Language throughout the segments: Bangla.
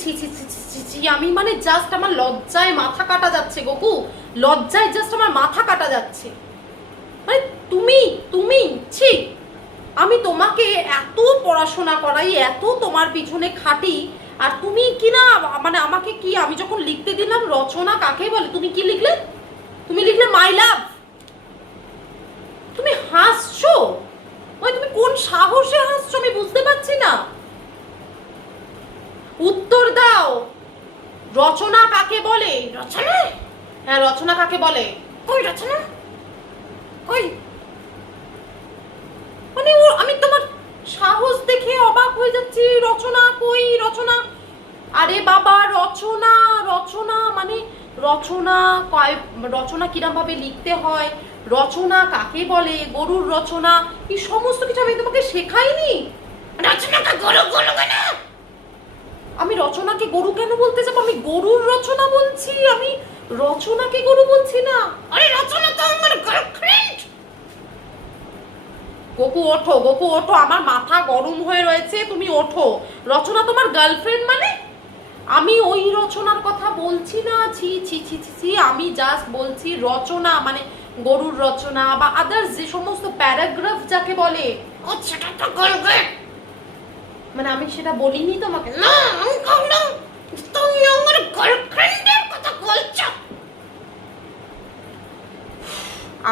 ছি ছি ছি ছি ছি ছি, আমি মানে জাস্ট আমার লজ্জায় মাথা কাটা যাচ্ছে গোকু। লজ্জায় জাস্ট আমার মাথা কাটা যাচ্ছে। মানে তুমি তুমি ছি। আমি তোমাকে এত পড়াশোনা করাই, এত তোমার পিছনে খাটি, আর তুমি কি না মানে আমাকে কি, আমি যখন লিখতে দিলাম রচনা কাকে বলে, তুমি কি লিখলে? তুমি লিখলে মাই লাভ। তুমি হাসছো, ওই তুমি কোন সাহসে হাসছো আমি বুঝতে পারছি না। উত্তর দাও, রচনা কাকে বলে? রচনা? হ্যাঁ, রচনা কাকে বলে? কই রচনা, কই? মানে আমি তোমার সাহস দেখে অবাক হয়ে যাচ্ছি। রচনা কই? রচনা? আরে বাবা, রচনা, রচনা মানে রচনা কয়, রচনা কিরম ভাবে লিখতে হয়, রচনা কাকে বলে, গরুর রচনা, এই সমস্ত কিছু আমি তোমাকে শেখাইনি। রচনাকে গরু বলো কেন? আমি রচনাকে গরু কেন বলতে যাবো? আমি গরুর রচনা বলছি, আমি রচনাকে গরু বলছি না। আরে রচনা তো আমার গার্লফ্রেন্ড। গোকু ওঠো, গোকু ওঠো, আমার মাথা গরম হয়ে রয়েছে, তুমি ওঠো। রচনা তোমার গার্লফ্রেন্ড মানে? আমি ওই রচনার কথা বলছি না, ছি ছি ছি ছি ছি, আমি জাস্ট বলছি রচনা মানে গরুর রচনা বা আদার্স যে সমস্ত প্যারাগ্রাফ যাকে বলে। ও সেটা তো গার্লফ্রেন্ড মানে আমি সেটা বলিনি তোমাকে। না আমি বললাম তুমি আমার গার্লফ্রেন্ডের কথা বলছো।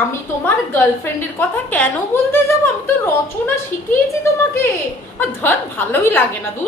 আমি তোমার গার্লফ্রেন্ডের কথা কেন বলতে যাবো? আমি তো রচনা শিখিয়েছি তোমাকে। আর ধর, ভালোই লাগে না দূর।